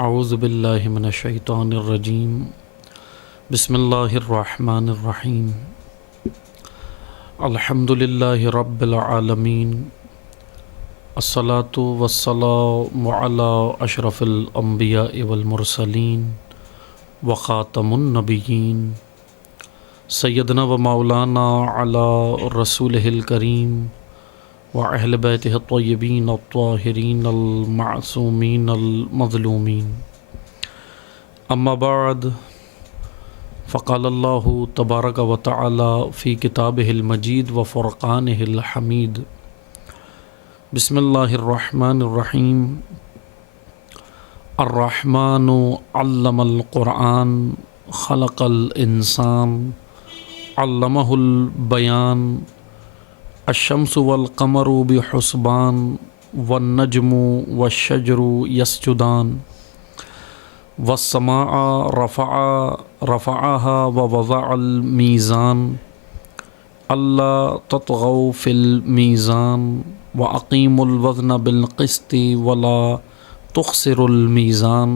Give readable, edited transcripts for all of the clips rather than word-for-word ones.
اعوذ باللہ من الشیطان الرجیم بسم اللہ الرحمن الرحیم الحمد للہ رب العالمین الصلاۃ والسلام علی اشرف الانبیاء والمرسلین وخاتم النبیین سیدنا و مولانا علی رسولہ الکریم وأہل بیتہ الطیبین الطاہرین المعصومین المظلومین اما بعد فقال اللہ تبارک و تعالی فی کتابہ المجید وفرقانہ الحمید بسم اللہ الرحمن الرحیم الرحمن علم القرآن خلق الانسان علمہ البیان الشمس والقمر بحسبان والنجم والشجر يسجدان والسماء رفعها ووضع الميزان ألا تطغوا في الميزان وأقيموا الوزن بالقسط ولا تخسروا الميزان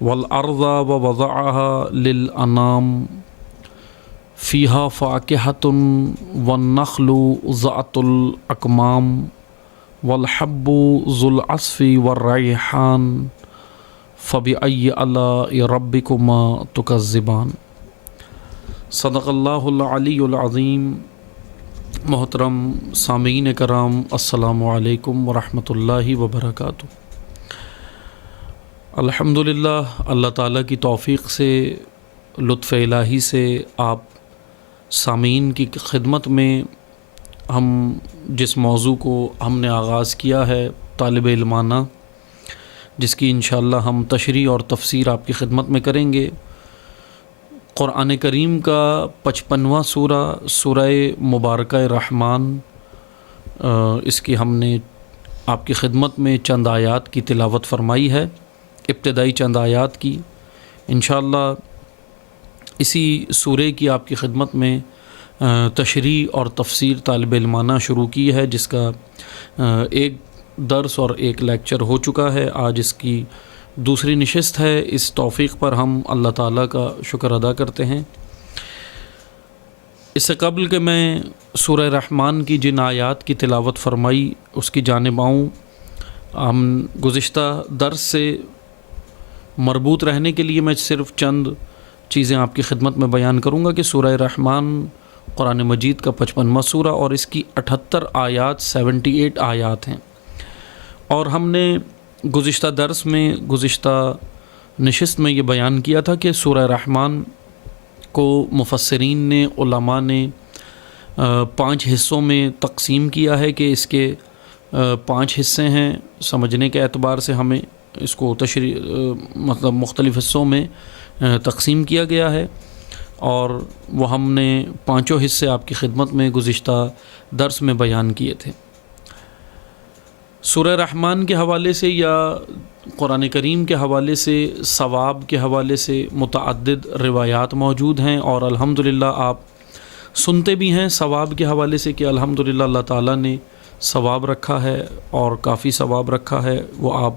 والأرض ووضعها للأنام فیہا فاکہۃ والنخل ذات الاکمام والحب ذو العصف والریحان فبأی آلاء ربکما تکذبان۔ صدق اللہ العلی العظیم۔ محترم سامعین کرام، السلام علیکم ورحمۃ اللہ وبرکاتہ۔ الحمدللہ، اللہ تعالیٰ کی توفیق سے، لطف الہی سے آپ سامعین کی خدمت میں ہم جس موضوع کو ہم نے آغاز کیا ہے طالب علمانہ، جس کی انشاءاللہ ہم تشریح اور تفسیر آپ کی خدمت میں کریں گے، قرآن کریم کا 55واں سورہ، سورہ مبارکہ رحمان، اس کی ہم نے آپ کی خدمت میں چند آیات کی تلاوت فرمائی ہے، ابتدائی چند آیات کی۔ انشاءاللہ اسی سورے کی آپ کی خدمت میں تشریح اور تفسیر طالب علمانہ شروع کی ہے، جس کا ایک درس اور ایک لیکچر ہو چکا ہے۔ آج اس کی دوسری نشست ہے۔ اس توفیق پر ہم اللہ تعالیٰ کا شکر ادا کرتے ہیں۔ اس سے قبل کہ میں سورہ رحمان کی جن آیات کی تلاوت فرمائی اس کی جانب آؤں، ہم گزشتہ درس سے مربوط رہنے کے لیے میں صرف چند چیزیں آپ کی خدمت میں بیان کروں گا کہ سورہ رحمان قرآن مجید کا 55واں سورہ اور اس کی 78 آیات 78 آیات ہیں، اور ہم نے گزشتہ درس میں، گزشتہ نشست میں یہ بیان کیا تھا کہ سورہ رحمان کو مفسرین نے، علماء نے 5 حصوں میں تقسیم کیا ہے کہ اس کے 5 حصے ہیں۔ سمجھنے کے اعتبار سے ہمیں اس کو مطلب مختلف حصوں میں تقسیم کیا گیا ہے، اور وہ ہم نے 5 حصے آپ کی خدمت میں گزشتہ درس میں بیان کیے تھے۔ سورہ رحمان کے حوالے سے یا قرآن کریم کے حوالے سے، ثواب کے حوالے سے متعدد روایات موجود ہیں، اور الحمدللہ آپ سنتے بھی ہیں ثواب کے حوالے سے کہ الحمدللہ اللہ تعالیٰ نے ثواب رکھا ہے اور کافی ثواب رکھا ہے، وہ آپ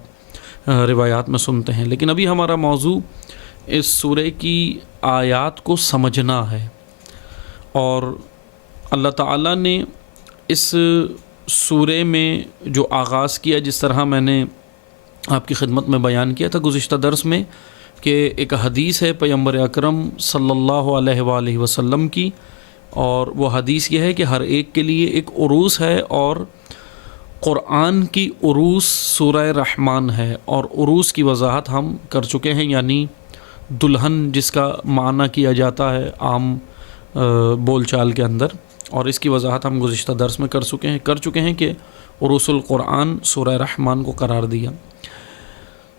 روایات میں سنتے ہیں۔ لیکن ابھی ہمارا موضوع اس سورے کی آیات کو سمجھنا ہے، اور اللہ تعالیٰ نے اس سورے میں جو آغاز کیا، جس طرح میں نے آپ کی خدمت میں بیان کیا تھا گزشتہ درس میں، کہ ایک حدیث ہے پیغمبر اکرم صلی اللہ علیہ وآلہ وسلم کی، اور وہ حدیث یہ ہے کہ ہر ایک کے لیے ایک عروس ہے، اور قرآن کی عروس سورہ رحمان ہے، اور عروس کی وضاحت ہم کر چکے ہیں، یعنی دلہن جس کا معنی کیا جاتا ہے عام بول چال کے اندر، اور اس کی وضاحت ہم گزشتہ درس میں کر چکے ہیں کہ عروس القرآن سورہ رحمان کو قرار دیا۔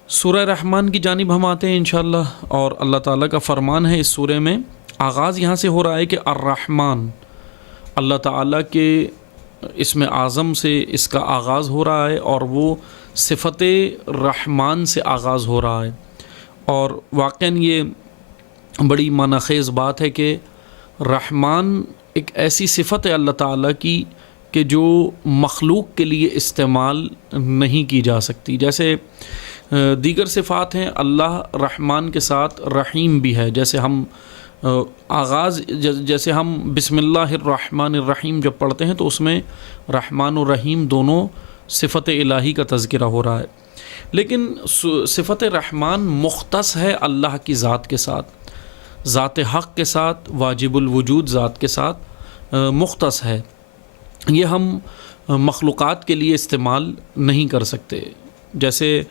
سورہ رحمان کی جانب ہم آتے ہیں انشاءاللہ، اور اللہ تعالیٰ کا فرمان ہے اس سورے میں، آغاز یہاں سے ہو رہا ہے کہ الرحمن، اللہ تعالیٰ کے اسم اعظم سے اس کا آغاز ہو رہا ہے، اور وہ صفت رحمان سے آغاز ہو رہا ہے، اور واقعاً یہ بڑی معنی خیز بات ہے کہ رحمان ایک ایسی صفت ہے اللہ تعالیٰ کی کہ جو مخلوق کے لیے استعمال نہیں کی جا سکتی۔ جیسے دیگر صفات ہیں، اللہ رحمان کے ساتھ رحیم بھی ہے، جیسے ہم جیسے ہم بسم اللہ الرحمن الرحیم جب پڑھتے ہیں تو اس میں رحمان و رحیم دونوں صفت الہی کا تذکرہ ہو رہا ہے، لیکن صفت رحمان مختص ہے اللہ کی ذات کے ساتھ، ذات حق کے ساتھ، واجب الوجود ذات کے ساتھ مختص ہے، یہ ہم مخلوقات کے لیے استعمال نہیں کر سکتے۔ جیسے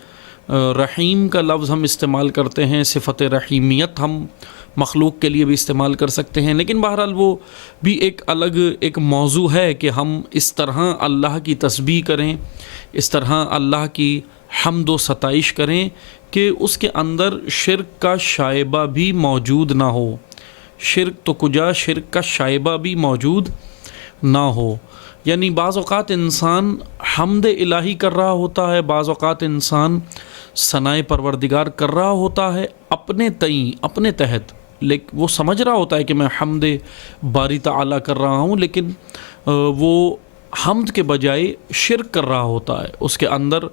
رحیم کا لفظ ہم استعمال کرتے ہیں، صفت رحیمیت ہم مخلوق کے لیے بھی استعمال کر سکتے ہیں، لیکن بہرحال وہ بھی ایک الگ ایک موضوع ہے کہ ہم اس طرح اللہ کی تسبیح کریں، اس طرح اللہ کی حمد و ستائش کریں کہ اس کے اندر شرک کا شائبہ بھی موجود نہ ہو، شرک تو کجا شرک کا شائبہ بھی موجود نہ ہو۔ یعنی بعض اوقات انسان حمد الہی کر رہا ہوتا ہے، بعض اوقات انسان ثنائے پروردگار کر رہا ہوتا ہے اپنے تئیں، اپنے تحت، لیکن وہ سمجھ رہا ہوتا ہے کہ میں حمد باری تعالیٰ کر رہا ہوں، لیکن وہ حمد کے بجائے شرک کر رہا ہوتا ہے اس کے اندر،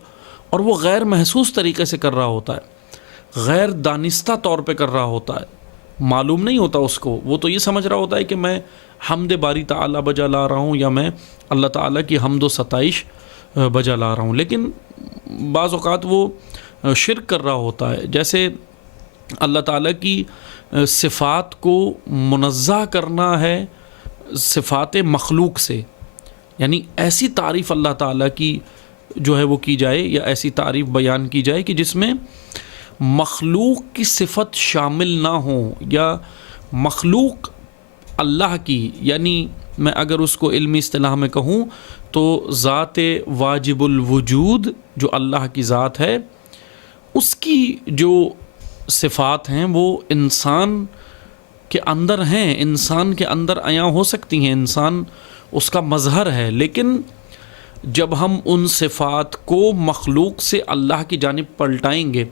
اور وہ غیر محسوس طریقے سے کر رہا ہوتا ہے، غیر دانستہ طور پہ کر رہا ہوتا ہے، معلوم نہیں ہوتا اس کو، وہ تو یہ سمجھ رہا ہوتا ہے کہ میں حمد باری تعالیٰ بجا لا رہا ہوں یا میں اللہ تعالیٰ کی حمد و ستائش بجا لا رہا ہوں، لیکن بعض اوقات وہ شرک کر رہا ہوتا ہے۔ جیسے اللہ تعالیٰ کی صفات کو منزہ کرنا ہے صفات مخلوق سے، یعنی ایسی تعریف اللہ تعالیٰ کی جو ہے وہ کی جائے، یا ایسی تعریف بیان کی جائے کہ جس میں مخلوق کی صفت شامل نہ ہو، یا مخلوق اللہ کی، یعنی میں اگر اس کو علمی اصطلاح میں کہوں تو ذات واجب الوجود جو اللہ کی ذات ہے، اس کی جو صفات ہیں وہ انسان کے اندر ہیں، انسان کے اندر عیاں ہو سکتی ہیں، انسان اس کا مظہر ہے، لیکن جب ہم ان صفات کو مخلوق سے اللہ کی جانب پلٹائیں گے،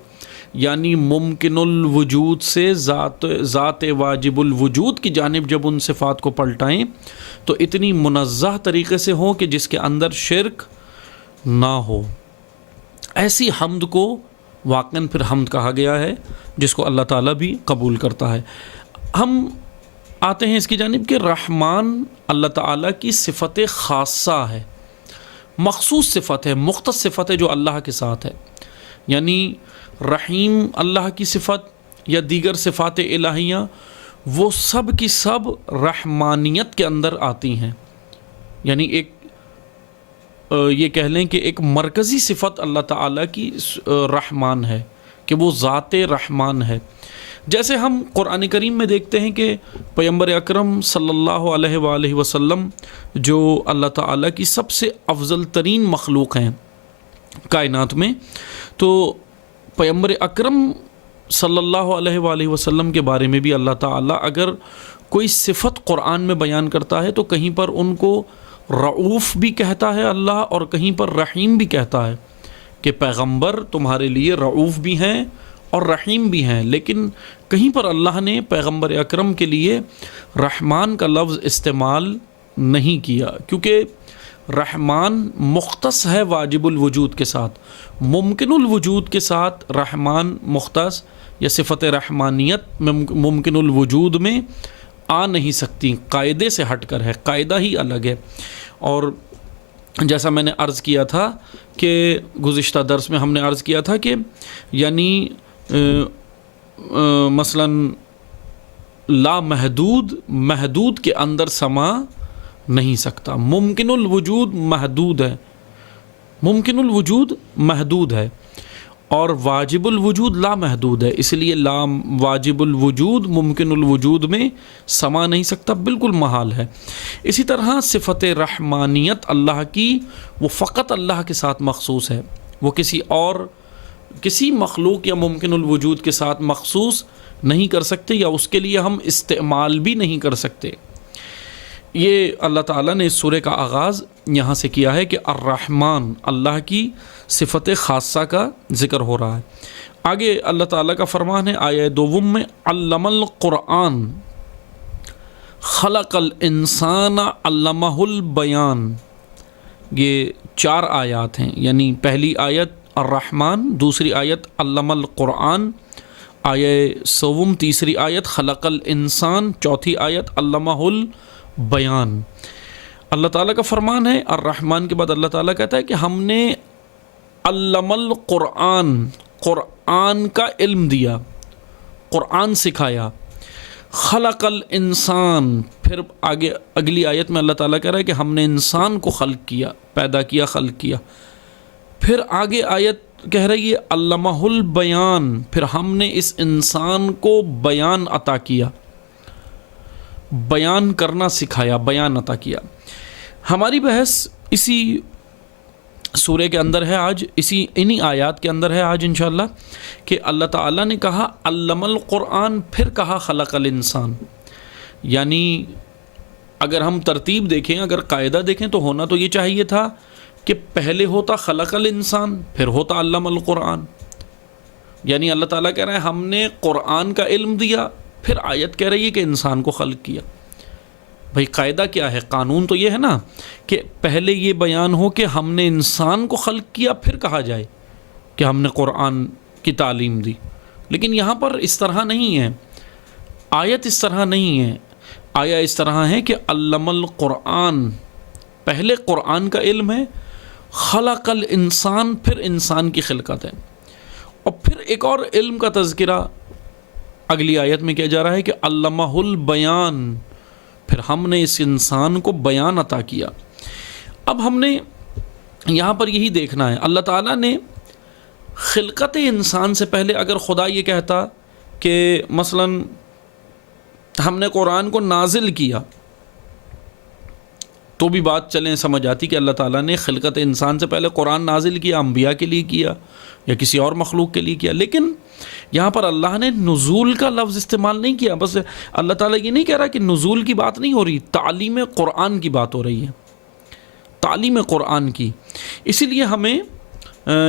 یعنی ممکن الوجود سے ذات واجب الوجود کی جانب جب ان صفات کو پلٹائیں تو اتنی منزہ طریقے سے ہو کہ جس کے اندر شرک نہ ہو، ایسی حمد کو واقعاً پھر حمد کہا گیا ہے جس کو اللہ تعالیٰ بھی قبول کرتا ہے۔ ہم آتے ہیں اس کی جانب کہ رحمان اللہ تعالیٰ کی صفت خاصہ ہے، مخصوص صفت ہے، مختص صفت ہے جو اللہ کے ساتھ ہے، یعنی رحیم اللہ کی صفت یا دیگر صفات الہیہ وہ سب کی سب رحمانیت کے اندر آتی ہیں، یعنی ایک یہ کہہ لیں کہ ایک مرکزی صفت اللہ تعالیٰ کی رحمان ہے کہ وہ ذات رحمان ہے۔ جیسے ہم قرآن کریم میں دیکھتے ہیں کہ پیغمبر اکرم صلی اللہ علیہ وآلہ وسلم جو اللہ تعالیٰ کی سب سے افضل ترین مخلوق ہیں کائنات میں، تو پیغمبر اکرم صلی اللہ علیہ وآلہ وسلم کے بارے میں بھی اللہ تعالیٰ اگر کوئی صفت قرآن میں بیان کرتا ہے تو کہیں پر ان کو رعوف بھی کہتا ہے اللہ، اور کہیں پر رحیم بھی کہتا ہے کہ پیغمبر تمہارے لیے رعوف بھی ہیں اور رحیم بھی ہیں، لیکن کہیں پر اللہ نے پیغمبر اکرم کے لیے رحمان کا لفظ استعمال نہیں کیا، کیونکہ رحمان مختص ہے واجب الوجود کے ساتھ، ممکن الوجود کے ساتھ رحمان مختص یا صفت رحمانیت ممکن الوجود میں آ نہیں سکتی، قاعدے سے ہٹ کر ہے، قاعدہ ہی الگ ہے۔ اور جیسا میں نے عرض کیا تھا کہ گزشتہ درس میں ہم نے عرض کیا تھا کہ یعنی مثلا لا محدود کے اندر سما نہیں سکتا، ممکن الوجود محدود ہے، ممکن الوجود محدود ہے، اور واجب الوجود لا محدود ہے، اس لیے لا واجب الوجود ممکن الوجود میں سما نہیں سکتا، بالکل محال ہے۔ اسی طرح صفت رحمانیت اللہ کی وہ فقط اللہ کے ساتھ مخصوص ہے، وہ کسی مخلوق یا ممکن الوجود کے ساتھ مخصوص نہیں کر سکتے، یا اس کے لیے ہم استعمال بھی نہیں کر سکتے۔ یہ اللہ تعالیٰ نے اس سورہ کا آغاز یہاں سے کیا ہے کہ الرحمن اللہ کی صفت خاصہ کا ذکر ہو رہا ہے۔ آگے اللہ تعالیٰ کا فرمان ہے آیہ دوم میں، علم القرآن خلق الانسان علمہ البیان، یہ 4 آیات ہیں، یعنی پہلی آیت الرحمن، دوسری آیت علم القرآن، آیہ سوم تیسری آیت خلق الانسان، چوتھی آیت علمہ البیان۔ اللہ تعالیٰ کا فرمان ہے، الرحمن کے بعد اللہ تعالیٰ کہتا ہے کہ ہم نے علم القرآن، قرآن کا علم دیا، قرآن سکھایا، خلق الانسان، پھر آگے اگلی آیت میں اللہ تعالیٰ کہہ رہا ہے کہ ہم نے انسان کو خلق کیا، پیدا کیا، خلق کیا۔ پھر آگے آیت کہہ رہی ہے علمہ البیان، پھر ہم نے اس انسان کو بیان عطا کیا، بیان کرنا سکھایا، بیان عطا کیا۔ ہماری بحث اسی سورہ کے اندر ہے آج، انہی آیات کے اندر ہے آج انشاءاللہ، کہ اللہ تعالیٰ نے کہا علم القرآن، پھر کہا خلق الانسان۔ یعنی اگر ہم ترتیب دیکھیں، اگر قاعدہ دیکھیں تو ہونا تو یہ چاہیے تھا کہ پہلے ہوتا خلق الانسان، پھر ہوتا علم القرآن۔ یعنی اللہ تعالیٰ کہہ رہے ہیں ہم نے قرآن کا علم دیا، پھر آیت کہہ رہی ہے کہ انسان کو خلق کیا۔ بھئی قاعدہ کیا ہے؟ قانون تو یہ ہے نا کہ پہلے یہ بیان ہو کہ ہم نے انسان کو خلق کیا، پھر کہا جائے کہ ہم نے قرآن کی تعلیم دی۔ لیکن یہاں پر اس طرح نہیں ہے، آیت اس طرح نہیں ہے، آیا اس طرح ہے کہ علم القرآن، پہلے قرآن کا علم ہے، خلق الانسان، پھر انسان کی خلقت ہے، اور پھر ایک اور علم کا تذکرہ اگلی آیت میں کیا جا رہا ہے کہ علمہ البیان، پھر ہم نے اس انسان کو بیان عطا کیا۔ اب ہم نے یہاں پر یہی دیکھنا ہے، اللہ تعالیٰ نے خلقت انسان سے پہلے اگر خدا یہ کہتا کہ مثلا ہم نے قرآن کو نازل کیا، تو بھی بات چلیں سمجھ آتی کہ اللہ تعالیٰ نے خلقت انسان سے پہلے قرآن نازل کیا، انبیاء کے لیے کیا یا کسی اور مخلوق کے لیے کیا۔ لیکن یہاں پر اللہ نے نزول کا لفظ استعمال نہیں کیا، بس اللہ تعالیٰ یہ نہیں کہہ رہا کہ نزول کی بات نہیں ہو رہی، تعلیم قرآن کی بات ہو رہی ہے، تعلیم قرآن کی۔ اسی لیے ہمیں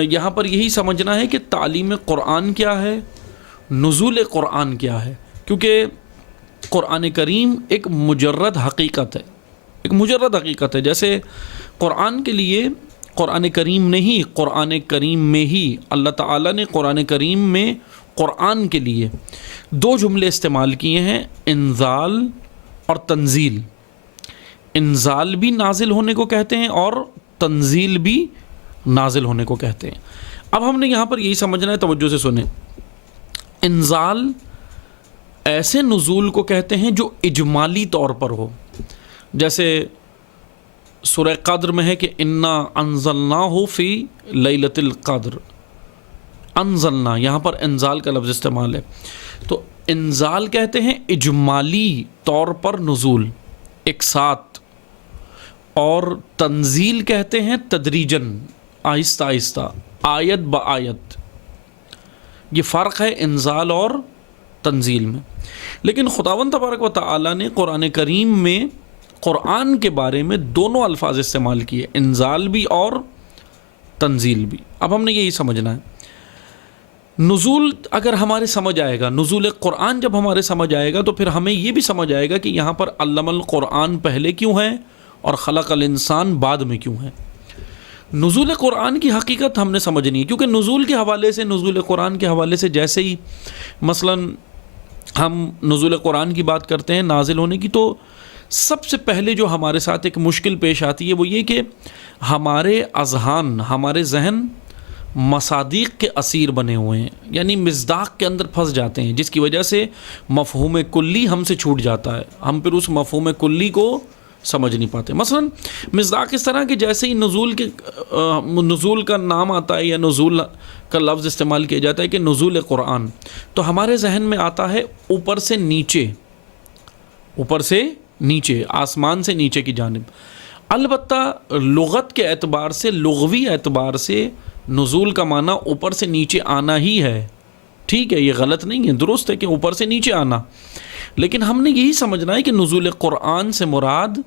یہاں پر یہی سمجھنا ہے کہ تعلیم قرآن کیا ہے، نزول قرآن کیا ہے، کیونکہ قرآن کریم ایک مجرد حقیقت ہے، ایک مجرد حقیقت ہے۔ جیسے قرآن کے لیے قرآن کریم نے ہی، قرآن کریم میں ہی اللہ تعالیٰ نے قرآن کریم میں قرآن کے لیے دو جملے استعمال کیے ہیں، انزال اور تنزیل۔ انزال بھی نازل ہونے کو کہتے ہیں اور تنزیل بھی نازل ہونے کو کہتے ہیں۔ اب ہم نے یہاں پر یہی سمجھنا ہے، توجہ سے سنیں۔ انزال ایسے نزول کو کہتے ہیں جو اجمالی طور پر ہو، جیسے سورہ قدر میں ہے کہ انا انزلناہ فی لیلۃ القدر، انزلنا، یہاں پر انزال کا لفظ استعمال ہے۔ تو انزال کہتے ہیں اجمالی طور پر نزول، ایک ساتھ، اور تنزیل کہتے ہیں تدریجاً، آہستہ آہستہ، آیت با آیت۔ یہ فرق ہے انزال اور تنزیل میں۔ لیکن خداوند تبارک و تعالی نے قرآن کریم میں قرآن کے بارے میں دونوں الفاظ استعمال کیے، انزال بھی اور تنزیل بھی۔ اب ہم نے یہی سمجھنا ہے، نزول اگر ہمارے سمجھ آئے گا، نزول قرآن جب ہمارے سمجھ آئے گا تو پھر ہمیں یہ بھی سمجھ آئے گا کہ یہاں پر علم القرآن پہلے کیوں ہے اور خلق الانسان بعد میں کیوں ہے۔ نزول قرآن کی حقیقت ہم نے سمجھنی ہے، کیونکہ نزول کے حوالے سے، نزول قرآن کے حوالے سے جیسے ہی مثلاً ہم نزول قرآن کی بات کرتے ہیں، نازل ہونے کی، تو سب سے پہلے جو ہمارے ساتھ ایک مشکل پیش آتی ہے وہ یہ کہ ہمارے اذہان، ہمارے ذہن مصادیق کے اسیر بنے ہوئے ہیں، یعنی مصداق کے اندر پھنس جاتے ہیں، جس کی وجہ سے مفہوم کلی ہم سے چھوٹ جاتا ہے، ہم پھر اس مفہوم کلی کو سمجھ نہیں پاتے۔ مثلا مصداق اس طرح کہ جیسے ہی نزول کا نام آتا ہے یا نزول کا لفظ استعمال کیا جاتا ہے کہ نزول قرآن، تو ہمارے ذہن میں آتا ہے اوپر سے نیچے، اوپر سے نیچے، آسمان سے نیچے کی جانب۔ البتہ لغت کے اعتبار سے، لغوی اعتبار سے نزول کا معنی اوپر سے نیچے آنا ہی ہے، ٹھیک ہے، یہ غلط نہیں ہے، درست ہے کہ اوپر سے نیچے آنا، لیکن ہم نے یہی سمجھنا ہے کہ نزول قرآن سے مراد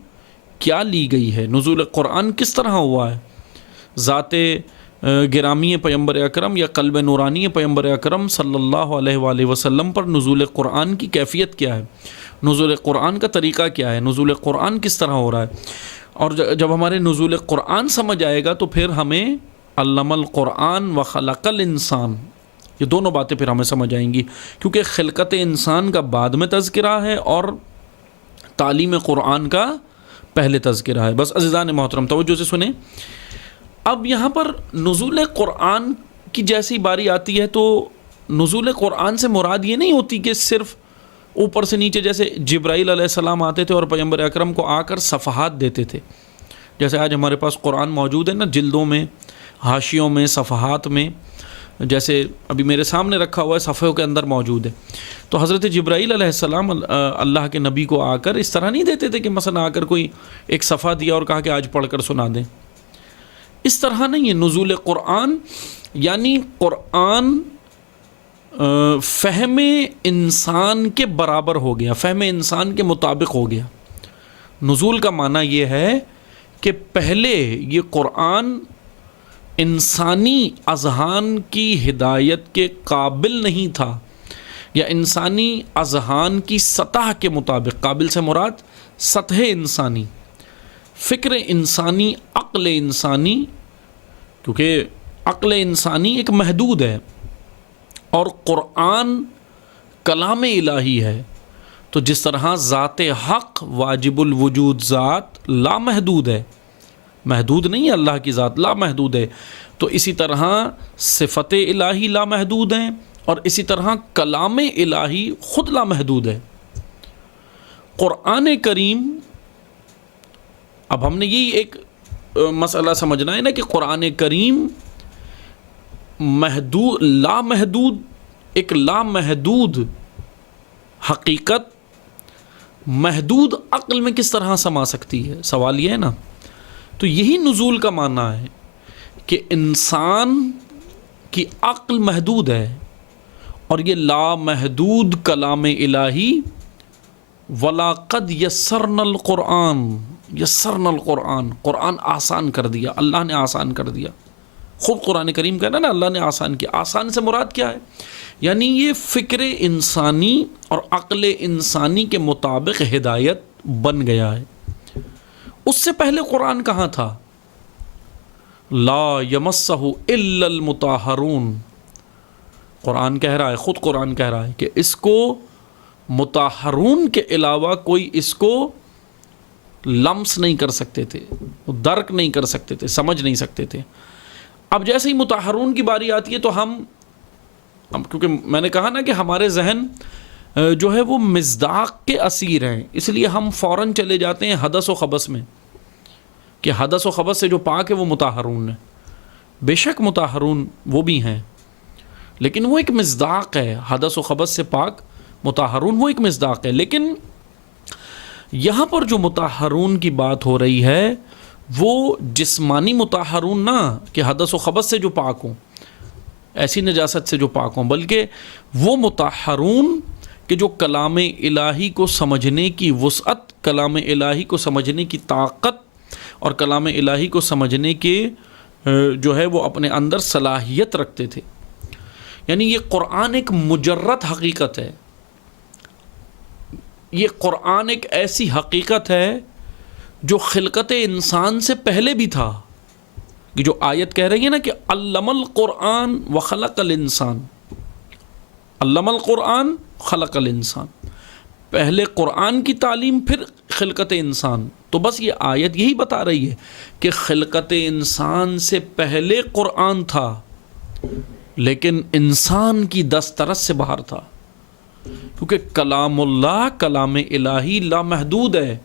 کیا لی گئی ہے، نزول قرآن کس طرح ہوا ہے، ذات گرامی پیغمبر اکرم یا قلب نورانی پیغمبر اکرم صلی اللہ علیہ وآلہ وسلم پر نزول قرآن کی کیفیت کیا ہے، نزول قرآن کا طریقہ کیا ہے، نزول قرآن کس طرح ہو رہا ہے۔ اور جب ہمارے نزول قرآن سمجھ آئے گا تو پھر ہمیں علم القرآن و خلق الانسان، یہ دونوں باتیں پھر ہمیں سمجھ آئیں گی، کیونکہ خلقت انسان کا بعد میں تذکرہ ہے اور تعلیم قرآن کا پہلے تذکرہ ہے۔ بس عزیزان محترم توجہ سے سنیں، اب یہاں پر نزول قرآن کی جیسی باری آتی ہے تو نزول قرآن سے مراد یہ نہیں ہوتی کہ صرف اوپر سے نیچے، جیسے جبرائیل علیہ السلام آتے تھے اور پیغمبر اکرم کو آ کر صفحات دیتے تھے، جیسے آج ہمارے پاس قرآن موجود ہے نا، جلدوں میں، حاشیوں میں، صفحات میں، جیسے ابھی میرے سامنے رکھا ہوا ہے صفحوں کے اندر موجود ہے۔ تو حضرت جبرائیل علیہ السلام اللہ کے نبی کو آ کر اس طرح نہیں دیتے تھے کہ مثلا آ کر کوئی ایک صفحہ دیا اور کہا کہ آج پڑھ کر سنا دیں، اس طرح نہیں ہے۔ نزول قرآن یعنی قرآن فہم انسان کے برابر ہو گیا، فہم انسان کے مطابق ہو گیا۔ نزول کا معنی یہ ہے کہ پہلے یہ قرآن انسانی اذہان کی ہدایت کے قابل نہیں تھا، یا انسانی اذہان کی سطح کے مطابق، قابل سے مراد سطح انسانی، فکر انسانی، عقل انسانی، کیونکہ عقل انسانی ایک محدود ہے اور قرآن کلام الہی ہے، تو جس طرح ذات حق واجب الوجود ذات لامحدود ہے، محدود نہیں ہے اللہ کی ذات، لامحدود ہے، تو اسی طرح صفت الہی لامحدود ہیں اور اسی طرح کلام الہی خود لامحدود ہے۔ قرآن کریم، اب ہم نے یہی ایک مسئلہ سمجھنا ہے نا کہ قرآن کریم محدود، لامحدود، ایک لامحدود حقیقت محدود عقل میں کس طرح سما سکتی ہے، سوال یہ ہے نا۔ تو یہی نزول کا معنی ہے کہ انسان کی عقل محدود ہے اور یہ لامحدود کلام الہی، وَلَقَدْ يَسَّرْنَا الْقُرْآنَ، یسرنا القرآن، قرآن آسان کر دیا، اللہ نے آسان کر دیا۔ خود قرآن کریم کہنا نا اللہ نے آسان کیا، آسان سے مراد کیا ہے؟ یعنی یہ فکر انسانی اور عقل انسانی کے مطابق ہدایت بن گیا ہے۔ اس سے پہلے قرآن کہاں تھا؟ لا یمسہ الا المطہرون، قرآن کہہ رہا ہے، خود قرآن کہہ رہا ہے کہ اس کو مطہرون کے علاوہ کوئی اس کو لمس نہیں کر سکتے تھے، درک نہیں کر سکتے تھے، سمجھ نہیں سکتے تھے۔ اب جیسے ہی مطہرون کی باری آتی ہے تو ہم کیونکہ میں نے کہا نا کہ ہمارے ذہن جو ہے وہ مصداق کے اسیر ہیں، اس لیے ہم فوراً چلے جاتے ہیں حدث و خبث میں کہ حدث و خبث سے جو پاک ہے وہ مطہرون ہے۔ بے شک مطہرون وہ بھی ہیں، لیکن وہ ایک مصداق ہے، حدث و خبث سے پاک مطہرون وہ ایک مصداق ہے۔ لیکن یہاں پر جو مطہرون کی بات ہو رہی ہے وہ جسمانی مطہرون نہ کہ حدث و خبث سے جو پاک ہوں، ایسی نجاست سے جو پاک ہوں، بلکہ وہ مطہرون کہ جو کلام الہی کو سمجھنے کی وسعت، کلام الہی کو سمجھنے کی طاقت اور کلام الہی کو سمجھنے کے جو ہے وہ اپنے اندر صلاحیت رکھتے تھے۔ یعنی یہ قرآن ایک مجرد حقیقت ہے، یہ قرآن ایک ایسی حقیقت ہے جو خلقت انسان سے پہلے بھی تھا، کہ جو آیت کہہ رہی ہے نا کہ علم القرآن وخلق الانسان، علم القرآن خلق الانسان، پہلے قرآن کی تعلیم پھر خلقت انسان۔ تو بس یہ آیت یہی بتا رہی ہے کہ خلقت انسان سے پہلے قرآن تھا، لیکن انسان کی دسترس سے باہر تھا، کیونکہ کلام اللہ، کلام الہی لامحدود ہے،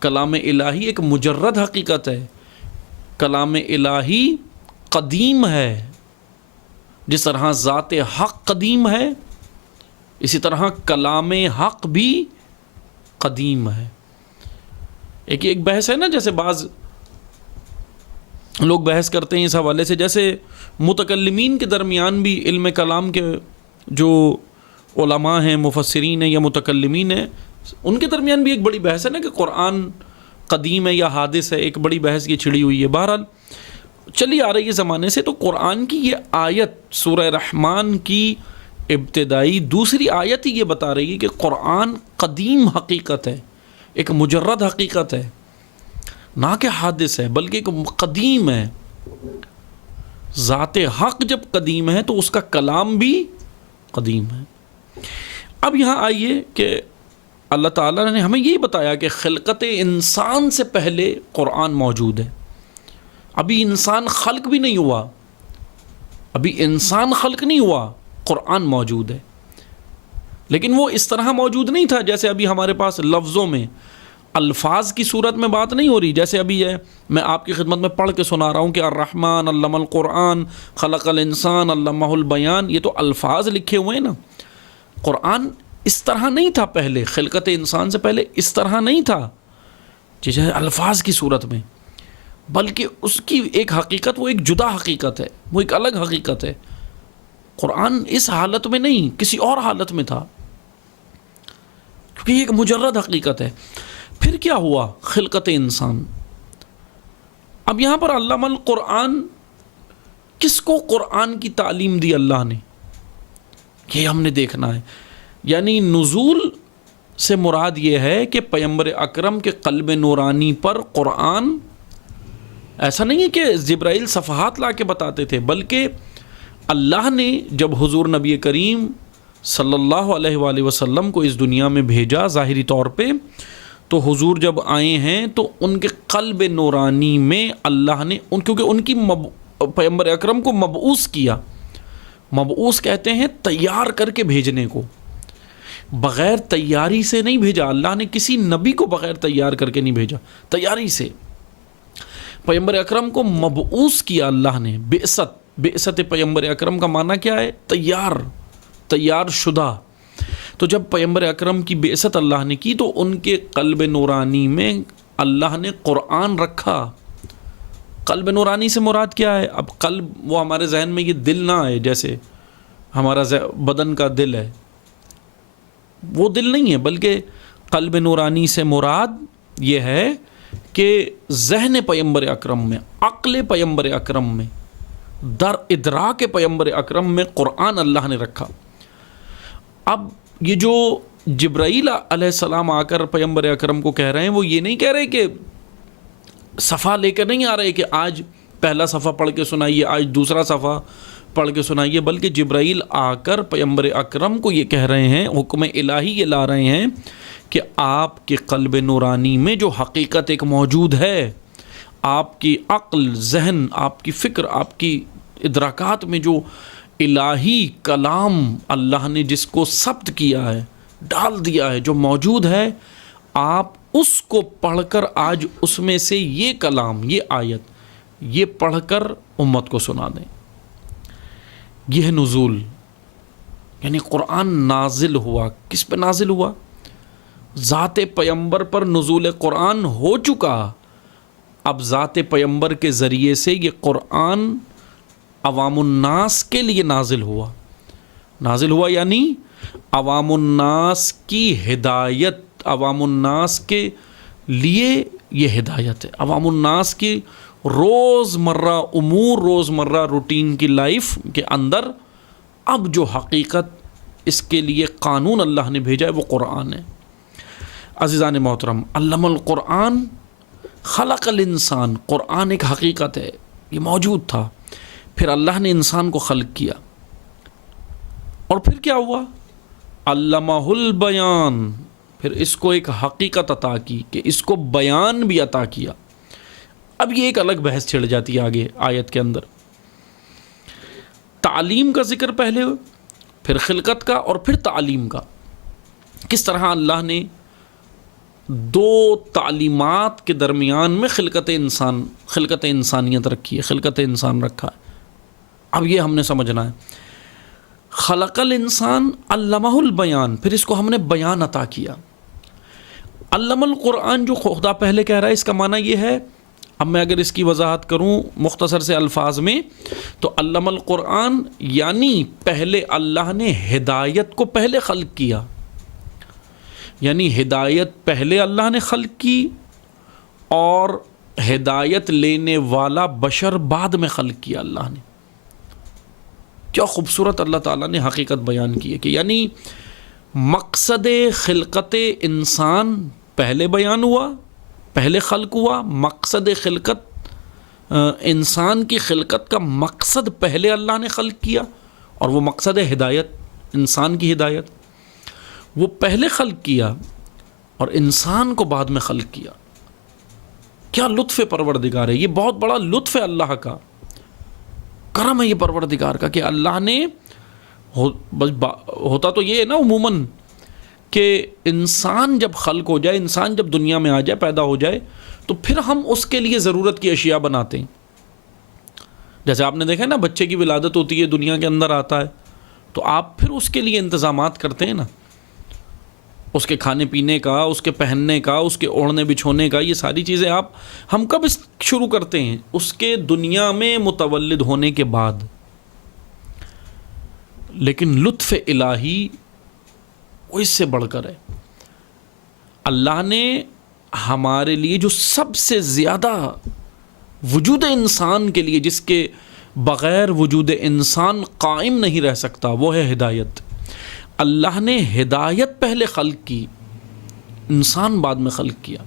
کلام الہی ایک مجرد حقیقت ہے، کلام الہی قدیم ہے، جس طرح ذات حق قدیم ہے اسی طرح کلام حق بھی قدیم ہے۔ ایک بحث ہے نا، جیسے بعض لوگ بحث کرتے ہیں اس حوالے سے، جیسے متکلمین کے درمیان بھی علم کلام کے جو علماء ہیں، مفسرین ہیں یا متکلمین ہیں، ان کے درمیان بھی ایک بڑی بحث ہے نا کہ قرآن قدیم ہے یا حادث ہے، ایک بڑی بحث یہ چھڑی ہوئی ہے۔ بہرحال چلی آ رہی ہے زمانے سے۔ تو قرآن کی یہ آیت، سورہ رحمان کی ابتدائی دوسری آیت ہی یہ بتا رہی ہے کہ قرآن قدیم حقیقت ہے، ایک مجرد حقیقت ہے، نہ کہ حادث ہے، بلکہ ایک قدیم ہے، ذات حق جب قدیم ہے تو اس کا کلام بھی قدیم ہے۔ اب یہاں آئیے کہ اللہ تعالیٰ نے ہمیں یہی بتایا کہ خلقت انسان سے پہلے قرآن موجود ہے۔ ابھی انسان خلق بھی نہیں ہوا، ابھی انسان خلق نہیں ہوا، قرآن موجود ہے، لیکن وہ اس طرح موجود نہیں تھا جیسے ابھی ہمارے پاس لفظوں میں الفاظ کی صورت میں بات نہیں ہو رہی۔ جیسے ابھی ہے میں آپ کی خدمت میں پڑھ کے سنا رہا ہوں کہ الرحمن علم القرآن خلق الانسان علمہ البیان، یہ تو الفاظ لکھے ہوئے ہیں نا۔ قرآن اس طرح نہیں تھا پہلے، خلقت انسان سے پہلے اس طرح نہیں تھا جیسے الفاظ کی صورت میں، بلکہ اس کی ایک حقیقت، وہ ایک جدا حقیقت ہے، وہ ایک الگ حقیقت ہے۔ قرآن اس حالت میں نہیں، کسی اور حالت میں تھا، کیونکہ یہ ایک مجرد حقیقت ہے۔ پھر کیا ہوا؟ خلقت انسان۔ اب یہاں پر علم القرآن، کس کو قرآن کی تعلیم دی اللہ نے، یہ ہم نے دیکھنا ہے۔ یعنی نزول سے مراد یہ ہے کہ پیغمبر اکرم کے قلب نورانی پر قرآن، ایسا نہیں ہے کہ جبرائیل صفحات لا کے بتاتے تھے، بلکہ اللہ نے جب حضور نبی کریم صلی اللہ علیہ وآلہ وسلم کو اس دنیا میں بھیجا ظاہری طور پہ، تو حضور جب آئے ہیں تو ان کے قلب نورانی میں اللہ نے کیونکہ ان کی پیغمبر اکرم کو مبعوث کیا۔ مبعوث کہتے ہیں تیار کر کے بھیجنے کو، بغیر تیاری سے نہیں بھیجا۔ اللہ نے کسی نبی کو بغیر تیار کر کے نہیں بھیجا، تیاری سے پیغمبر اکرم کو مبعوث کیا اللہ نے۔ بعثت پیغمبر اکرم کا معنی کیا ہے؟ تیار شدہ۔ تو جب پیغمبر اکرم کی بعثت اللہ نے کی تو ان کے قلب نورانی میں اللہ نے قرآن رکھا۔ قلب نورانی سے مراد کیا ہے؟ اب قلب وہ ہمارے ذہن میں یہ دل نہ آئے جیسے ہمارا بدن کا دل ہے، وہ دل نہیں ہے، بلکہ قلب نورانی سے مراد یہ ہے کہ ذہن پیغمبر اکرم میں، عقل پیغمبر اکرم میں، در ادراک پیغمبر اکرم میں قرآن اللہ نے رکھا۔ اب یہ جو جبرائیل علیہ السلام آ کر پیغمبر اکرم کو کہہ رہے ہیں، وہ یہ نہیں کہہ رہے کہ صفحہ لے کر نہیں آ رہے کہ آج پہلا صفحہ پڑھ کے سنائیے، آج دوسرا صفحہ پڑھ کے سنائیے، بلکہ جبرائیل آ کر پیغمبر اکرم کو یہ کہہ رہے ہیں، حکم الہی یہ لا رہے ہیں کہ آپ کے قلب نورانی میں جو حقیقت ایک موجود ہے، آپ کی عقل، ذہن، آپ کی فکر، آپ کی ادراکات میں جو الہی کلام اللہ نے جس کو ثبت کیا ہے، ڈال دیا ہے، جو موجود ہے، آپ اس کو پڑھ کر آج اس میں سے یہ کلام، یہ آیت، یہ پڑھ کر امت کو سنا دیں۔ یہ ہے نزول، یعنی قرآن نازل ہوا۔ کس پہ نازل ہوا؟ ذات پیغمبر پر نزول قرآن ہو چکا، اب ذات پیغمبر کے ذریعے سے یہ قرآن عوام الناس کے لیے نازل ہوا یعنی عوام الناس کی ہدایت، عوام الناس کے لیے یہ ہدایت ہے، عوام الناس کی روزمرہ امور، روزمرہ روٹین کی لائف کے اندر اب جو حقیقت، اس کے لیے قانون اللہ نے بھیجا ہے وہ قرآن ہے۔ عزیزان محترم، علم القرآن خلق الانسان، قرآن ایک حقیقت ہے، یہ موجود تھا، پھر اللہ نے انسان کو خلق کیا، اور پھر کیا ہوا؟ علمہ البیان، پھر اس کو ایک حقیقت عطا کی کہ اس کو بیان بھی عطا کیا۔ اب یہ ایک الگ بحث چھڑ جاتی ہے آگے آیت کے اندر۔ تعلیم کا ذکر پہلے، پھر خلقت کا، اور پھر تعلیم کا۔ کس طرح اللہ نے دو تعلیمات کے درمیان میں خلقت انسانیت رکھی ہے، خلقت انسان رکھا ہے۔ اب یہ ہم نے سمجھنا ہے۔ خلق الانسان علمہ البیان، پھر اس کو ہم نے بیان عطا کیا۔ علم القرآن جو خدا پہلے کہہ رہا ہے، اس کا معنی یہ ہے، اب میں اگر اس کی وضاحت کروں مختصر سے الفاظ میں، تو علم القرآن یعنی پہلے اللہ نے ہدایت کو پہلے خلق کیا، یعنی ہدایت پہلے اللہ نے خلق کی اور ہدایت لینے والا بشر بعد میں خلق کیا اللہ نے۔ کیا خوبصورت اللہ تعالیٰ نے حقیقت بیان کی ہے کہ یعنی مقصد خلقت انسان پہلے بیان ہوا، پہلے خلق ہوا، مقصد خلقت انسان کی خلقت کا مقصد پہلے اللہ نے خلق کیا، اور وہ مقصد ہے ہدایت، انسان کی ہدایت، وہ پہلے خلق کیا اور انسان کو بعد میں خلق کیا۔ کیا لطف پروردگار ہے، یہ بہت بڑا لطف ہے اللہ کا، کرم ہے یہ پروردگار کا کہ اللہ نے ہوتا تو یہ ہے نا عموماً کہ انسان جب خلق ہو جائے، انسان جب دنیا میں آ جائے، پیدا ہو جائے، تو پھر ہم اس کے لیے ضرورت کی اشیاء بناتے ہیں۔ جیسے آپ نے دیکھا ہے نا، بچے کی ولادت ہوتی ہے، دنیا کے اندر آتا ہے، تو آپ پھر اس کے لیے انتظامات کرتے ہیں نا، اس کے کھانے پینے کا، اس کے پہننے کا، اس کے اوڑھنے بچھونے کا، یہ ساری چیزیں ہم کب شروع کرتے ہیں؟ اس کے دنیا میں متولد ہونے کے بعد۔ لیکن لطف الہی وہ اس سے بڑھ کر ہے۔ اللہ نے ہمارے لیے جو سب سے زیادہ وجود انسان کے لیے، جس کے بغیر وجود انسان قائم نہیں رہ سکتا، وہ ہے ہدایت۔ اللہ نے ہدایت پہلے خلق کی، انسان بعد میں خلق کیا۔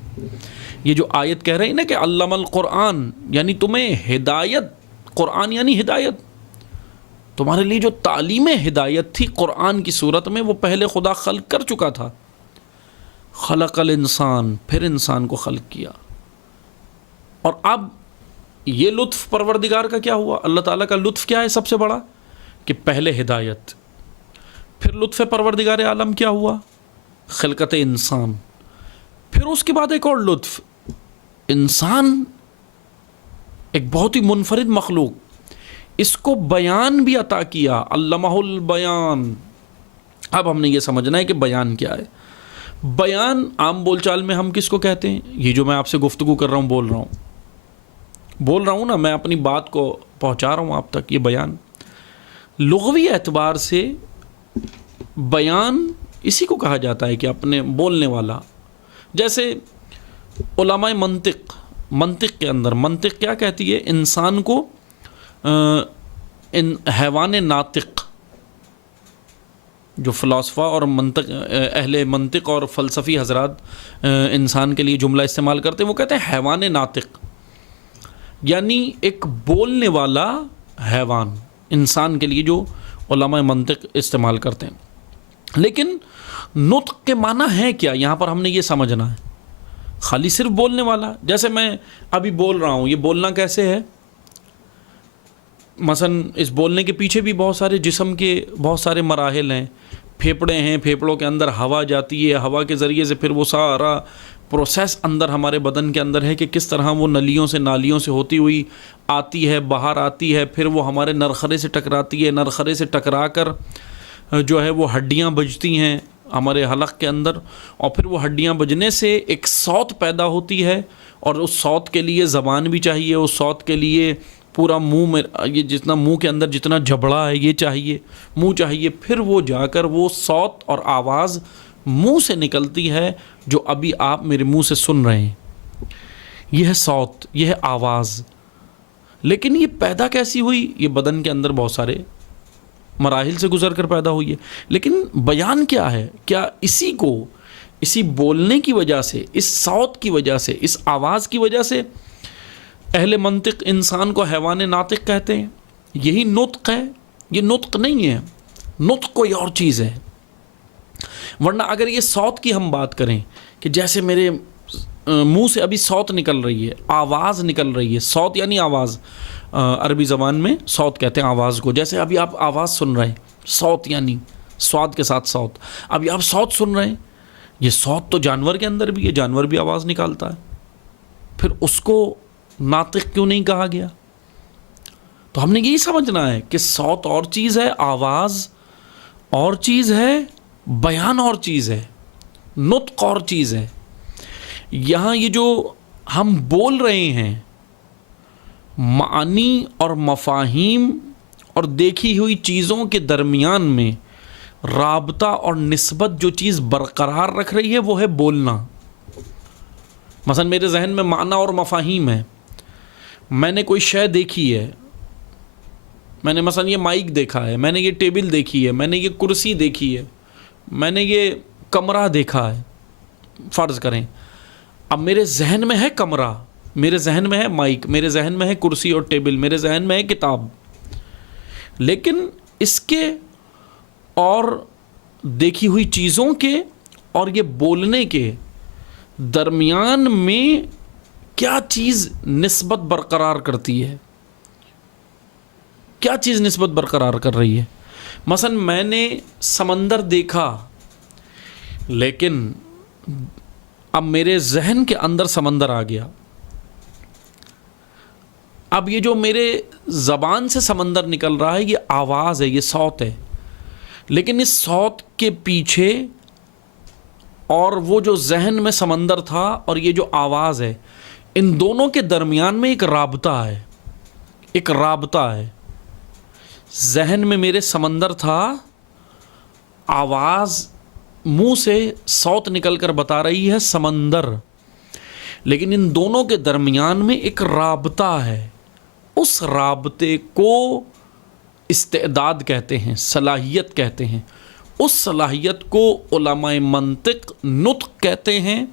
یہ جو آیت کہہ رہے ہیں نا کہ علم القرآن، یعنی تمہیں ہدایت، قرآن یعنی ہدایت، تمہارے لیے جو تعلیم ہدایت تھی قرآن کی صورت میں، وہ پہلے خدا خلق کر چکا تھا۔ خلق الانسان، پھر انسان کو خلق کیا۔ اور اب یہ لطف پروردگار کا کیا ہوا؟ اللہ تعالیٰ کا لطف کیا ہے سب سے بڑا؟ کہ پہلے ہدایت، پھر لطف پروردگار عالم کیا ہوا؟ خلقت انسان، پھر اس کے بعد ایک اور لطف، انسان ایک بہت ہی منفرد مخلوق، اس کو بیان بھی عطا کیا، علمہ البیان۔ اب ہم نے یہ سمجھنا ہے کہ بیان کیا ہے۔ بیان عام بول چال میں ہم کس کو کہتے ہیں؟ یہ جو میں آپ سے گفتگو کر رہا ہوں، بول رہا ہوں نا، میں اپنی بات کو پہنچا رہا ہوں آپ تک، یہ بیان۔ لغوی اعتبار سے بیان اسی کو کہا جاتا ہے کہ اپنے بولنے والا۔ جیسے علماء منطق کے اندر منطق کیا کہتی ہے؟ انسان کو حیوان ناطق، جو فلاسفہ اور اہل منطق اور فلسفی حضرات انسان کے لیے جملہ استعمال کرتے ہیں، وہ کہتے ہیں حیوان ناطق، یعنی ایک بولنے والا حیوان، انسان کے لیے جو علماء منطق استعمال کرتے ہیں۔ لیکن نطق کے معنی ہے کیا؟ یہاں پر ہم نے یہ سمجھنا ہے، خالی صرف بولنے والا۔ جیسے میں ابھی بول رہا ہوں، یہ بولنا کیسے ہے؟ مثلا اس بولنے کے پیچھے بھی بہت سارے جسم کے بہت سارے مراحل ہیں، پھیپڑے ہیں، پھیپڑوں کے اندر ہوا جاتی ہے، ہوا کے ذریعے سے پھر وہ سارا پروسیس اندر ہمارے بدن کے اندر ہے کہ کس طرح وہ نلیوں سے نالیوں سے ہوتی ہوئی آتی ہے، باہر آتی ہے، پھر وہ ہمارے نرخرے سے ٹکراتی ہے، نرخرے سے ٹکرا کر جو ہے وہ ہڈیاں بجتی ہیں ہمارے حلق کے اندر، اور پھر وہ ہڈیاں بجنے سے ایک صوت پیدا ہوتی ہے، اور اس صوت کے لیے زبان بھی چاہیے، اس صوت کے لیے پورا منہ میں، یہ جتنا منہ کے اندر جتنا جبڑا ہے یہ چاہیے، منہ چاہیے، پھر وہ جا کر وہ صوت اور آواز منہ سے نکلتی ہے جو ابھی آپ میرے منہ سے سن رہے ہیں۔ یہ ہے صوت، یہ ہے آواز۔ لیکن یہ پیدا کیسی ہوئی؟ یہ بدن کے اندر بہت سارے مراحل سے گزر کر پیدا ہوئی ہے۔ لیکن بیان کیا ہے؟ کیا اسی بولنے کی وجہ سے، اس صوت کی وجہ سے، اس آواز کی وجہ سے اہل منطق انسان کو حیوان ناطق کہتے ہیں؟ یہی نطق ہے؟ یہ نطق نہیں ہے، نطق کوئی اور چیز ہے۔ ورنہ اگر یہ صوت کی ہم بات کریں کہ جیسے میرے منہ سے ابھی صوت نکل رہی ہے، آواز نکل رہی ہے، صوت یعنی آواز، عربی زبان میں صوت کہتے ہیں آواز کو، جیسے ابھی آپ آواز سن رہے ہیں، صوت یعنی صوت کے ساتھ صوت، ابھی آپ صوت سن رہے ہیں، یہ صوت تو جانور کے اندر بھی ہے، جانور بھی آواز نکالتا ہے، پھر اس کو ناطق کیوں نہیں کہا گیا؟ تو ہم نے یہی سمجھنا ہے کہ صوت اور چیز ہے، آواز اور چیز ہے، بیان اور چیز ہے، نطق اور چیز ہے۔ یہاں یہ جو ہم بول رہے ہیں، معانی اور مفاہیم اور دیکھی ہوئی چیزوں کے درمیان میں رابطہ اور نسبت جو چیز برقرار رکھ رہی ہے وہ ہے بولنا۔ مثلا میرے ذہن میں معنی اور مفاہیم ہے، میں نے کوئی شے دیکھی ہے، میں نے مثلا یہ مائک دیکھا ہے، میں نے یہ ٹیبل دیکھی ہے، میں نے یہ کرسی دیکھی ہے، میں نے یہ کمرہ دیکھا ہے، فرض کریں اب میرے ذہن میں ہے کمرہ، میرے ذہن میں ہے مائک، میرے ذہن میں ہے کرسی اور ٹیبل، میرے ذہن میں ہے کتاب، لیکن اس کے اور دیکھی ہوئی چیزوں کے اور یہ بولنے کے درمیان میں کیا چیز نسبت برقرار کرتی ہے، کیا چیز نسبت برقرار کر رہی ہے؟ مثلا میں نے سمندر دیکھا، لیکن اب میرے ذہن کے اندر سمندر آ گیا، اب یہ جو میرے زبان سے سمندر نکل رہا ہے یہ آواز ہے، یہ صوت ہے، لیکن اس صوت کے پیچھے اور وہ جو ذہن میں سمندر تھا اور یہ جو آواز ہے، ان دونوں کے درمیان میں ایک رابطہ ہے، ایک رابطہ ہے۔ ذہن میں میرے سمندر تھا، آواز منہ سے صوت نکل کر بتا رہی ہے سمندر، لیکن ان دونوں کے درمیان میں ایک رابطہ ہے، اس رابطے کو استعداد کہتے ہیں، صلاحیت کہتے ہیں، اس صلاحیت کو علماء منطق نطق کہتے ہیں،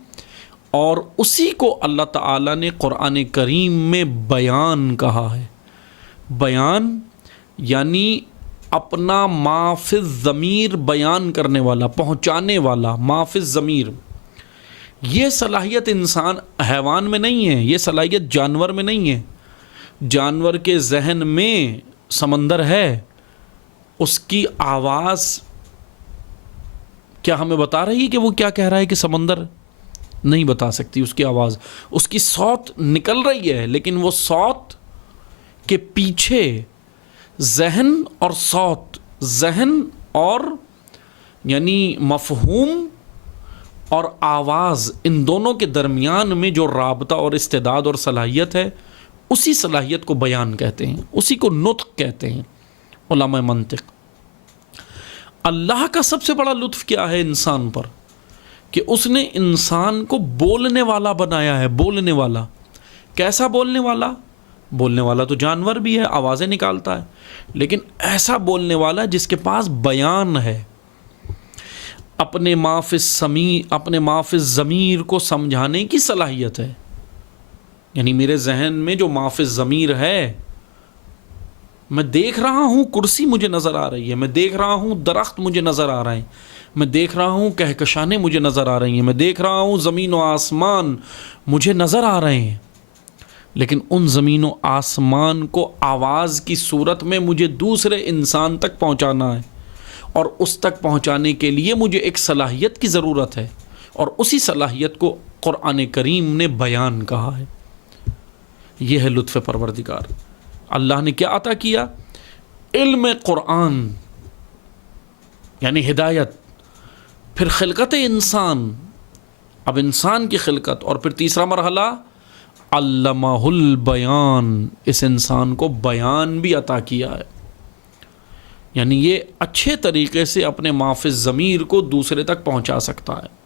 اور اسی کو اللہ تعالیٰ نے قرآن کریم میں بیان کہا ہے۔ بیان یعنی اپنا ما فی الضمیر بیان کرنے والا، پہنچانے والا، ما فی الضمیر۔ یہ صلاحیت انسان حیوان میں نہیں ہے، یہ صلاحیت جانور میں نہیں ہے۔ جانور کے ذہن میں سمندر ہے، اس کی آواز کیا ہمیں بتا رہی ہے کہ وہ کیا کہہ رہا ہے کہ سمندر؟ نہیں بتا سکتی اس کی آواز، اس کی صوت نکل رہی ہے، لیکن وہ صوت کے پیچھے ذہن اور صوت، ذہن اور یعنی مفہوم اور آواز، ان دونوں کے درمیان میں جو رابطہ اور استعداد اور صلاحیت ہے، اسی صلاحیت کو بیان کہتے ہیں، اسی کو نطق کہتے ہیں علماء منطق۔ اللہ کا سب سے بڑا لطف کیا ہے انسان پر کہ اس نے انسان کو بولنے والا بنایا ہے، بولنے والا۔ کیسا بولنے والا؟ بولنے والا تو جانور بھی ہے، آوازیں نکالتا ہے، لیکن ایسا بولنے والا جس کے پاس بیان ہے، اپنے ما فی الضمیر کو سمجھانے کی صلاحیت ہے۔ یعنی میرے ذہن میں جو ما فی الضمیر ہے، میں دیکھ رہا ہوں کرسی مجھے نظر آ رہی ہے، میں دیکھ رہا ہوں درخت مجھے نظر آ رہے ہیں، میں دیکھ رہا ہوں کہکشانیں مجھے نظر آ رہی ہیں، میں دیکھ رہا ہوں زمین و آسمان مجھے نظر آ رہے ہیں، لیکن ان زمین و آسمان کو آواز کی صورت میں مجھے دوسرے انسان تک پہنچانا ہے، اور اس تک پہنچانے کے لیے مجھے ایک صلاحیت کی ضرورت ہے، اور اسی صلاحیت کو قرآن کریم نے بیان کہا ہے۔ یہ ہے لطف پروردگار۔ اللہ نے کیا عطا کیا؟ علم قرآن یعنی ہدایت، پھر خلقت انسان، اب انسان کی خلقت، اور پھر تیسرا مرحلہ علمہ البیان، اس انسان کو بیان بھی عطا کیا ہے، یعنی یہ اچھے طریقے سے اپنے ما فی الضمیر کو دوسرے تک پہنچا سکتا ہے۔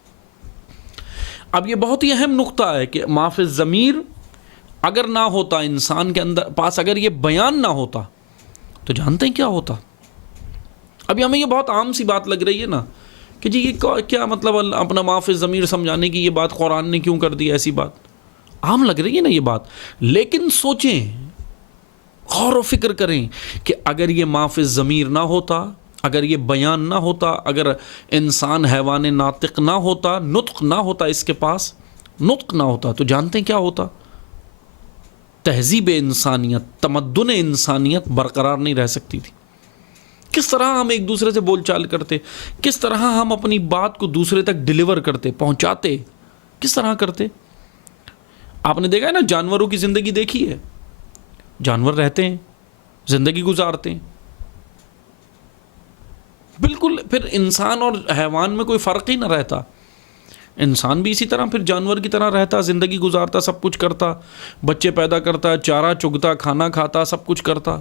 اب یہ بہت ہی اہم نقطہ ہے کہ ما فی الضمیر اگر نہ ہوتا انسان کے اندر پاس، اگر یہ بیان نہ ہوتا تو جانتے ہیں کیا ہوتا؟ ابھی ہمیں یہ بہت عام سی بات لگ رہی ہے نا کہ جی یہ کیا مطلب اپنا ما فی الضمیر سمجھانے کی یہ بات قرآن نے کیوں کر دی؟ ایسی بات عام لگ رہی ہے نا یہ بات، لیکن سوچیں، غور و فکر کریں کہ اگر یہ ما فی الضمیر نہ ہوتا، اگر یہ بیان نہ ہوتا، اگر انسان حیوان ناطق نہ ہوتا، نطق نہ ہوتا، اس کے پاس نطق نہ ہوتا، تو جانتے ہیں کیا ہوتا؟ تہذیب انسانیت، تمدن انسانیت برقرار نہیں رہ سکتی تھی۔ کس طرح ہم ایک دوسرے سے بول چال کرتے، کس طرح ہم اپنی بات کو دوسرے تک ڈیلیور کرتے، پہنچاتے، کس طرح کرتے؟ آپ نے دیکھا ہے نا، جانوروں کی زندگی دیکھی ہے، جانور رہتے ہیں، زندگی گزارتے ہیں، بالکل پھر انسان اور حیوان میں کوئی فرق ہی نہ رہتا۔ انسان بھی اسی طرح پھر جانور کی طرح رہتا، زندگی گزارتا، سب کچھ کرتا، بچے پیدا کرتا، چارہ چگتا، کھانا کھاتا، سب کچھ کرتا،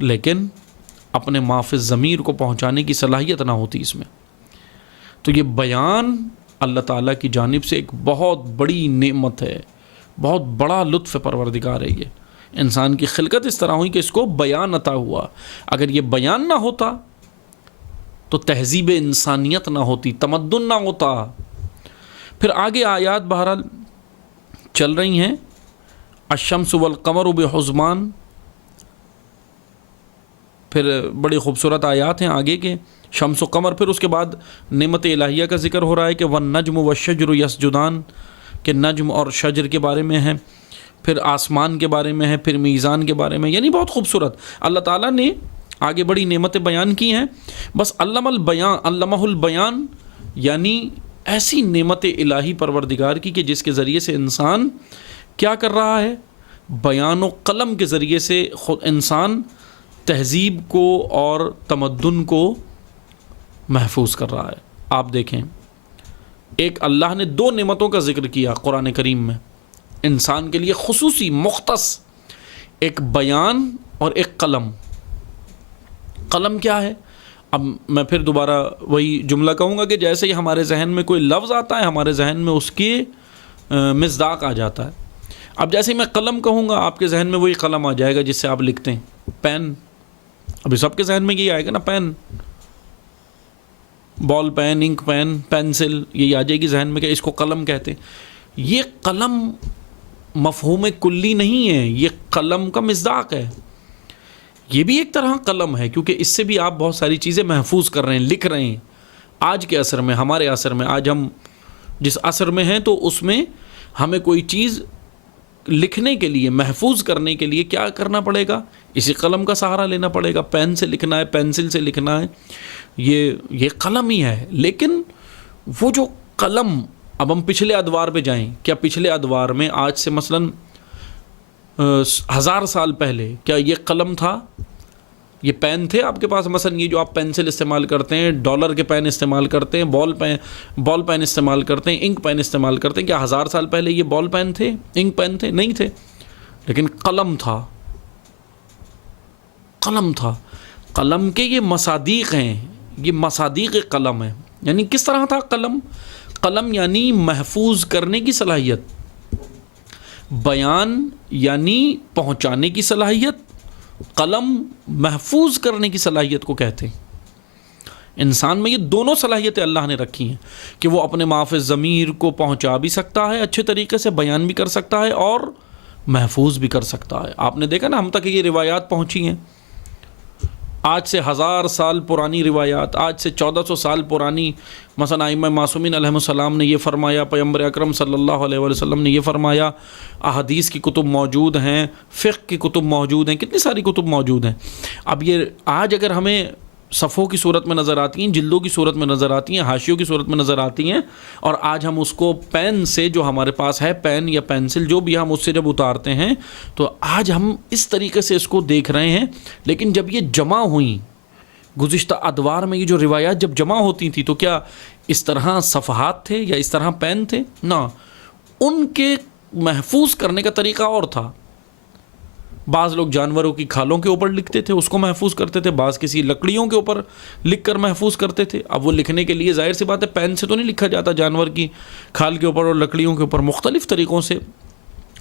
لیکن اپنے ما فی الضمیر کو پہنچانے کی صلاحیت نہ ہوتی اس میں۔ تو یہ بیان اللہ تعالیٰ کی جانب سے ایک بہت بڑی نعمت ہے، بہت بڑا لطف پروردگار ہے۔ یہ انسان کی خلقت اس طرح ہوئی کہ اس کو بیان عطا ہوا۔ اگر یہ بیان نہ ہوتا تو تہذیب انسانیت نہ ہوتی، تمدن نہ ہوتا۔ پھر آگے آیات بہرحال چل رہی ہیں. الشمس والقمر بحسبان. پھر بڑی خوبصورت آیات ہیں آگے کے شمس و قمر. پھر اس کے بعد نعمت الہیہ کا ذکر ہو رہا ہے کہ والنجم والشجر یسجدان، کہ نجم اور شجر کے بارے میں ہے، پھر آسمان کے بارے میں ہے، پھر میزان کے بارے میں. یعنی بہت خوبصورت اللہ تعالیٰ نے آگے بڑی نعمتیں بیان کی ہیں. بس علمہ البیان یعنی ایسی نعمت الہی پروردگار کی کہ جس کے ذریعے سے انسان کیا کر رہا ہے، بیان و قلم کے ذریعے سے خود انسان تہذیب کو اور تمدن کو محفوظ کر رہا ہے. آپ دیکھیں ایک اللہ نے 2 نعمتوں کا ذکر کیا قرآن کریم میں انسان کے لیے خصوصی مختص، ایک بیان اور ایک قلم. قلم کیا ہے؟ اب میں پھر دوبارہ وہی جملہ کہوں گا کہ جیسے ہی ہمارے ذہن میں کوئی لفظ آتا ہے ہمارے ذہن میں اس کی مصداق آ جاتا ہے. اب جیسے ہی میں قلم کہوں گا آپ کے ذہن میں وہی قلم آ جائے گا جس سے آپ لکھتے ہیں. پین، ابھی سب کے ذہن میں یہ آئے گا نا، پین، بال پین، انک پین، پینسل، یہ آ جائے گی ذہن میں کہ اس کو قلم کہتے ہیں. یہ قلم مفہوم کلی نہیں ہے، یہ قلم کا مصداق ہے. یہ بھی ایک طرح قلم ہے کیونکہ اس سے بھی آپ بہت ساری چیزیں محفوظ کر رہے ہیں، لکھ رہے ہیں. آج کے عصر میں، ہمارے عصر میں، آج ہم جس عصر میں ہیں تو اس میں ہمیں کوئی چیز لکھنے کے لیے، محفوظ کرنے کے لیے کیا کرنا پڑے گا؟ اسی قلم کا سہارا لینا پڑے گا. پین سے لکھنا ہے، پینسل سے لکھنا ہے، یہ قلم ہی ہے. لیکن وہ جو قلم، اب ہم پچھلے ادوار پہ جائیں، کیا پچھلے ادوار میں آج سے مثلاً 1000 سال پہلے کیا یہ قلم تھا؟ یہ پین تھے آپ کے پاس؟ مثلاً یہ جو آپ پینسل استعمال کرتے ہیں، ڈالر کے پین استعمال کرتے ہیں، بال پین استعمال کرتے ہیں، انک پین استعمال کرتے ہیں، کیا 1000 سال پہلے یہ بال پین تھے، انک پین تھے؟ نہیں تھے. لیکن قلم تھا، قلم تھا. قلم کے یہ مصادیق ہیں، یہ مصادیق قلم ہے. یعنی کس طرح تھا قلم؟ قلم یعنی محفوظ کرنے کی صلاحیت، بیان یعنی پہنچانے کی صلاحیت، قلم محفوظ کرنے کی صلاحیت کو کہتے ہیں. انسان میں یہ دونوں صلاحیتیں اللہ نے رکھی ہیں کہ وہ اپنے معاف ضمیر کو پہنچا بھی سکتا ہے اچھے طریقے سے، بیان بھی کر سکتا ہے اور محفوظ بھی کر سکتا ہے. آپ نے دیکھا نا ہم تک یہ روایات پہنچی ہیں، آج سے 1000 سال پرانی روایات، آج سے 1400 سال پرانی. مثلا ائمہ معصومین علیہ السلام نے یہ فرمایا، پیغمبر اکرم صلی اللہ علیہ وسلم نے یہ فرمایا، احادیث کی کتب موجود ہیں، فقہ کی کتب موجود ہیں، کتنی ساری کتب موجود ہیں. اب یہ آج اگر ہمیں صفحوں کی صورت میں نظر آتی ہیں، جلدوں کی صورت میں نظر آتی ہیں، حاشیوں کی صورت میں نظر آتی ہیں، اور آج ہم اس کو پین سے، جو ہمارے پاس ہے پین یا پینسل جو بھی، ہم اس سے جب اتارتے ہیں تو آج ہم اس طریقے سے اس کو دیکھ رہے ہیں. لیکن جب یہ جمع ہوئیں گزشتہ ادوار میں، یہ جو روایات جب جمع ہوتی تھیں تو کیا اس طرح صفحات تھے یا اس طرح پین تھے؟ نہ، ان کے محفوظ کرنے کا طریقہ اور تھا. بعض لوگ جانوروں کی کھالوں کے اوپر لکھتے تھے، اس کو محفوظ کرتے تھے، بعض کسی لکڑیوں کے اوپر لکھ کر محفوظ کرتے تھے. اب وہ لکھنے کے لیے ظاہر سی بات ہے پین سے تو نہیں لکھا جاتا، جانور کی کھال کے اوپر اور لکڑیوں کے اوپر مختلف طریقوں سے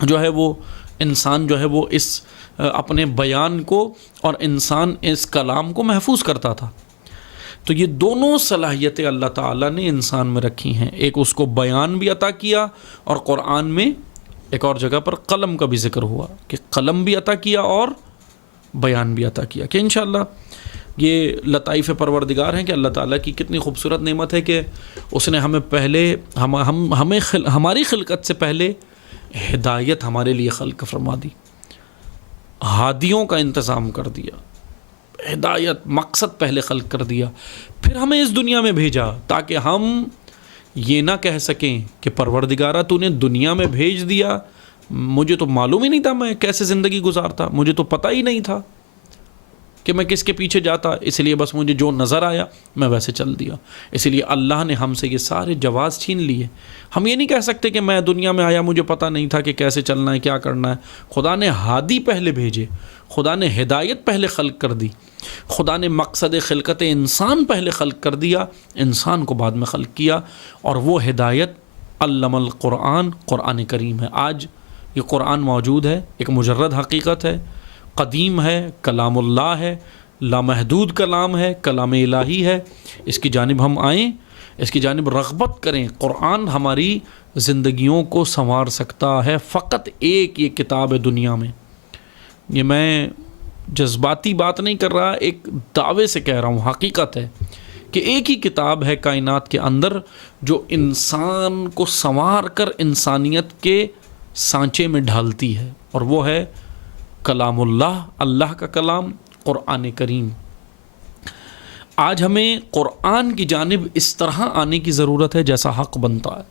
جو ہے وہ انسان جو ہے وہ اس اپنے بیان کو اور انسان اس کلام کو محفوظ کرتا تھا. تو یہ دونوں صلاحیتیں اللہ تعالیٰ نے انسان میں رکھی ہیں. ایک اس کو بیان بھی عطا کیا، اور قرآن میں ایک اور جگہ پر قلم کا بھی ذکر ہوا کہ قلم بھی عطا کیا اور بیان بھی عطا کیا. کہ انشاءاللہ یہ لطائف پروردگار ہیں کہ اللہ تعالیٰ کی کتنی خوبصورت نعمت ہے کہ اس نے ہمیں پہلے ہمیں ہماری خلقت سے پہلے ہدایت ہمارے لیے خلق فرما دی، ہادیوں کا انتظام کر دیا، ہدایت مقصد پہلے خلق کر دیا، پھر ہمیں اس دنیا میں بھیجا تاکہ ہم یہ نہ کہہ سکیں کہ پروردگارہ تو نے دنیا میں بھیج دیا، مجھے تو معلوم ہی نہیں تھا میں کیسے زندگی گزارتا، مجھے تو پتہ ہی نہیں تھا کہ میں کس کے پیچھے جاتا، اس لیے بس مجھے جو نظر آیا میں ویسے چل دیا. اس لیے اللہ نے ہم سے یہ سارے جواز چھین لیے. ہم یہ نہیں کہہ سکتے کہ میں دنیا میں آیا مجھے پتہ نہیں تھا کہ کیسے چلنا ہے، کیا کرنا ہے. خدا نے ہادی پہلے بھیجے، خدا نے ہدایت پہلے خلق کر دی، خدا نے مقصد خلقت انسان پہلے خلق کر دیا، انسان کو بعد میں خلق کیا. اور وہ ہدایت علم القرآن، قرآن کریم ہے. آج یہ قرآن موجود ہے، ایک مجرد حقیقت ہے، قدیم ہے، کلام اللہ ہے، لامحدود کلام ہے، کلام الہی ہے. اس کی جانب ہم آئیں اس کی جانب رغبت کریں. قرآن ہماری زندگیوں کو سنوار سکتا ہے. فقط ایک یہ کتاب ہے دنیا میں. یہ میں جذباتی بات نہیں کر رہا، ایک دعوے سے کہہ رہا ہوں، حقیقت ہے کہ ایک ہی کتاب ہے کائنات کے اندر جو انسان کو سنوار کر انسانیت کے سانچے میں ڈھالتی ہے، اور وہ ہے کلام اللہ، اللہ کا کلام، قرآن کریم. آج ہمیں قرآن کی جانب اس طرح آنے کی ضرورت ہے جیسا حق بنتا ہے.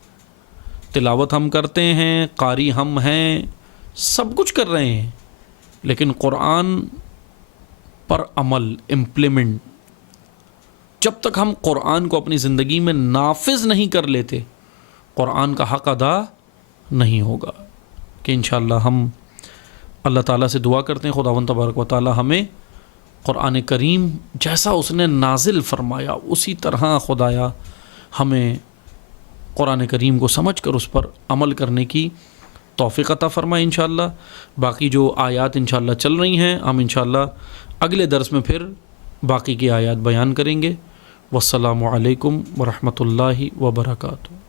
تلاوت ہم کرتے ہیں، قاری ہم ہیں، سب کچھ کر رہے ہیں، لیکن قرآن پر عمل، امپلیمنٹ، جب تک ہم قرآن کو اپنی زندگی میں نافذ نہیں کر لیتے، قرآن کا حق ادا نہیں ہوگا. کہ انشاءاللہ ہم اللہ تعالیٰ سے دعا کرتے ہیں خداوند تبارک و تعالیٰ ہمیں قرآن کریم جیسا اس نے نازل فرمایا اسی طرح خدایا ہمیں قرآن کریم کو سمجھ کر اس پر عمل کرنے کی توفیق عطا فرمائے انشاءاللہ. باقی جو آیات انشاءاللہ چل رہی ہیں ہم انشاءاللہ اگلے درس میں پھر باقی کی آیات بیان کریں گے. والسلام علیکم ورحمۃ اللہ وبرکاتہ.